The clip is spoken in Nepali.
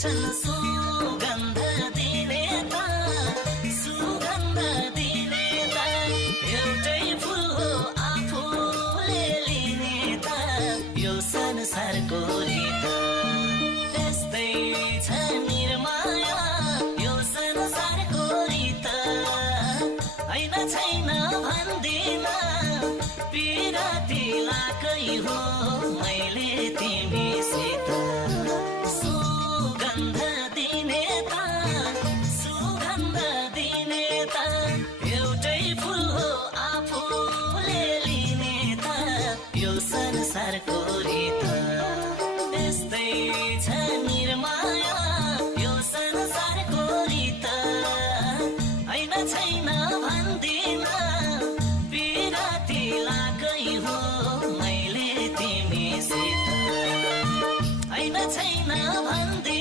छन् सुगन्ध दिने त सुगन्ध दिने त एउटै फुल हो आफूले लिने त यो संसारको रीत यस्तै छ निर्माया यो संसारको रीत हैन छैन भन्दिन पिराती लाकै हो मैले तिमीसित सुगन्ध दिने त सुगन्ध दिने त एउटै फुल हो आफूले लिने त यो संसारको रीत यस्तै छ निर्माया यो संसारको रीत हैन छैन भन्दिन पिराती लाकै हो मैले तिमीसित हैन छैन भन्दिन